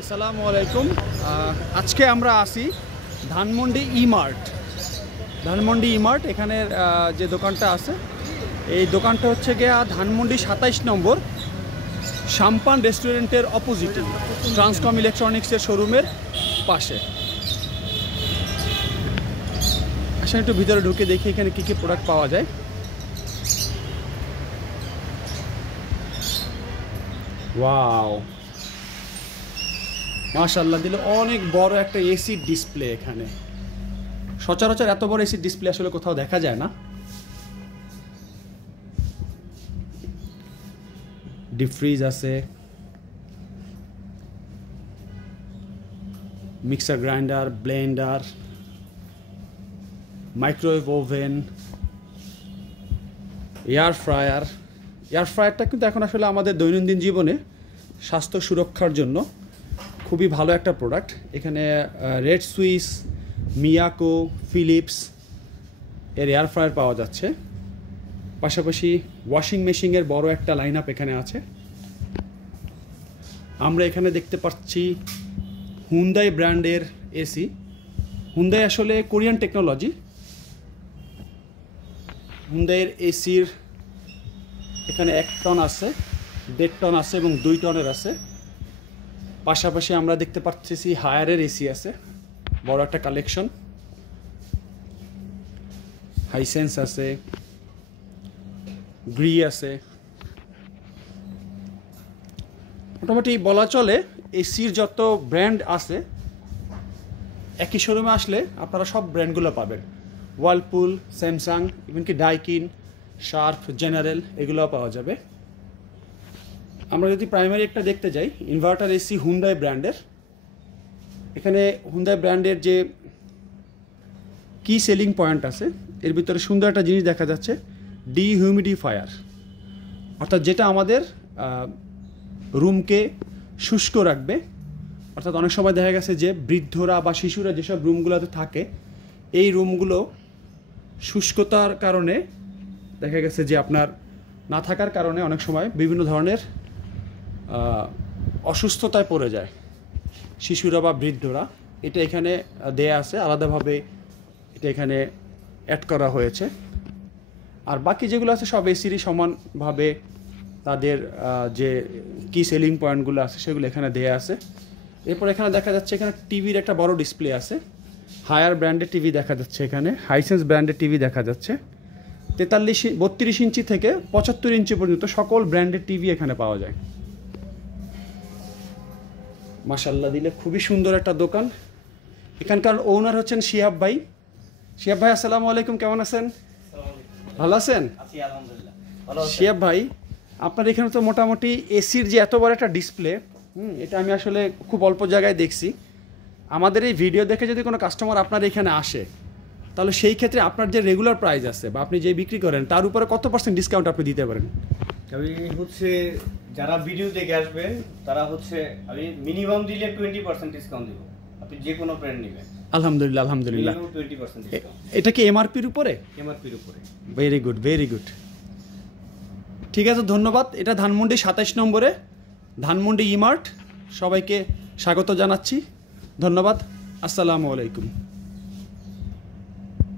আসসালামু আলাইকুম। আজকে আমরা আসি ধানমন্ডি ই-মার্ট। এখানের যে দোকানটা আছে এই দোকানটা হচ্ছে গিয়ে ধানমন্ডি 27 নম্বর শাম্পান রেস্টুরেন্টের অপোজিটে ট্রান্সকম ইলেকট্রনিক্সের শোরুমের পাশে। আসলে একটু ভিতরে ঢুকে দেখি এখানে কী কী প্রোডাক্ট পাওয়া যায়। ওয়াও, মাশাআল্লাহ, দিলে অনেক বড় একটা এসি ডিসপ্লে। এখানে সচরাচর এত বড় এসি ডিসপ্লে আসলে কোথাও দেখা যায় না। ডিপ ফ্রিজ আছে, mixer grinder, blender, microwave oven, air ফ্রায়ারটা কিন্তু এখন আসলে আমাদের দৈনন্দিন জীবনে স্বাস্থ্য সুরক্ষার জন্য খুবই ভালো একটা প্রোডাক্ট। এখানে রেড সুইস, মিয়াকো, ফিলিপস এর এয়ার ফ্রায়ার পাওয়া যাচ্ছে। পাশাপাশি ওয়াশিং মেশিনের বড় একটা লাইন আপ এখানে আছে। আমরা এখানে দেখতে পাচ্ছি হুন্দাই ব্র্যান্ডের এসি। হুন্দাই আসলে কোরিয়ান টেকনোলজি। হুন্দাইয়ের এসির এখানে 1 টন আছে, 1.5 টন আছে এবং 2 টনের আছে। পাশাপাশি আমরা দেখতে পাচ্ছি হায়ারের এসি আছে, বড় একটা কালেকশন। হাইসেন্স আছে, গ্রি আছে। মোটামুটি বলা চলে এসির যত ব্র্যান্ড আছে একই শোরুমে আসলে আপনারা সব ব্র্যান্ডগুলো পাবেন। ওয়ার্লপুল, স্যামসাং, এমনকি ডাইকিন, শার্প, জেনারেল এগুলোও পাওয়া যাবে। আমরা যদি প্রাইমারি একটা দেখতে যাই, ইনভার্টার এসি হুন্দাই ব্র্যান্ডের। এখানে হুন্দাই ব্র্যান্ডের যে কি সেলিং পয়েন্ট আছে এর ভিতরে সুন্দর একটা জিনিস দেখা যাচ্ছে, ডিহিউমিডিফায়ার, অর্থাৎ যেটা আমাদের রুমকে শুষ্ক রাখবে। অর্থাৎ অনেক সময় দেখা গেছে যে বৃদ্ধরা বা শিশুরা যেসব রুমগুলোতে থাকে এই রুমগুলো শুষ্কতার কারণে দেখা গেছে যে আপনার না থাকার কারণে অনেক সময় বিভিন্ন ধরনের অসুস্থতায় পড়ে যায় শিশুরা বা বৃদ্ধরা। এটা এখানে দেয়া আছে আলাদাভাবে, এটা এখানে অ্যাড করা হয়েছে। আর বাকি যেগুলো আছে সব এসিরই সমানভাবে তাদের যে কি সেলিং পয়েন্টগুলো আছে সেগুলো এখানে দেয়া আছে। এরপর এখানে দেখা যাচ্ছে এখানে টিভির একটা বড় ডিসপ্লে আছে। হায়ার ব্র্যান্ডের টিভি দেখা যাচ্ছে, এখানে হাইসেন্স ব্র্যান্ডের টিভি দেখা যাচ্ছে। 32 ইঞ্চি থেকে 75 ইঞ্চি পর্যন্ত সকল ব্র্যান্ডের টিভি এখানে পাওয়া যায়। মাশাআল্লাহ, দিলে খুবই সুন্দর একটা দোকান। এখানকার ওনার হচ্ছেন শিহাব ভাই। শিহাব ভাই, আসসালামু আলাইকুম, কেমন আছেন? ভালো আছেন? শিহাব ভাই, আপনার এখানে তো মোটামুটি এসির যে এত বড় একটা ডিসপ্লে, এটা আমি আসলে খুব অল্প জায়গায় দেখছি। আমাদের এই ভিডিও দেখে যদি কোনো কাস্টমার আপনার এখানে আসে তাহলে সেই ক্ষেত্রে আপনার যে রেগুলার প্রাইস আছে বা আপনি যে বিক্রি করেন তার উপরে কত % ডিসকাউন্ট আপনি দিতে পারেন? আমি হচ্ছে যারা ভিডিও দেখে আসবেন তারা হচ্ছে আমি মিনিমাম দিলে 20% ডিসকাউন্ট দিব। আপনি যে কোনো ব্র্যান্ড নেবেন। আলহামদুলিল্লাহ। 20% ডিসকাউন্ট। এটা কি এমআরপির উপরে? এমআরপির উপরে। Very good. ঠিক আছে, ধন্যবাদ। এটা ধানমন্ডি 27 নম্বরে ধানমন্ডি ই-মার্ট। সবাইকে স্বাগত জানাচ্ছি। ধন্যবাদ। আসসালামু আলাইকুম।